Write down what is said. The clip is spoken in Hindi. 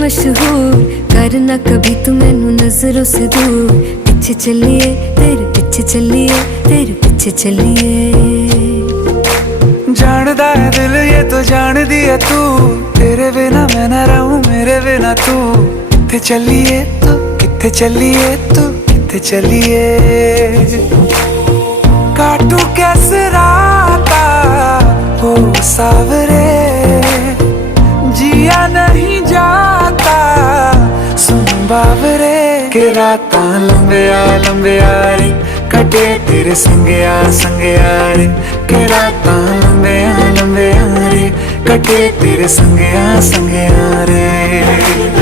मशहूर, करना कभी तू मैनू नजरों से दूर। पीछे चलिए तेरे पीछे चलिए, तेरे पीछे चलिए। जानदा है दिल ये तो जान दिया तू, तेरे बिना मैं ना रहूं मेरे बिना तू। किथे चलिए तू, किथे चलिए तू, किथे चलिए। काटू कैसे राता हो सावरे, जिया नहीं जाता सुन बावरे। के रातां लंबिया लंबिया रे, कटे तेरे संगया संगया रे। के रातां लंबिया लंबिया रे, कटे तेरे संगया संगया रे।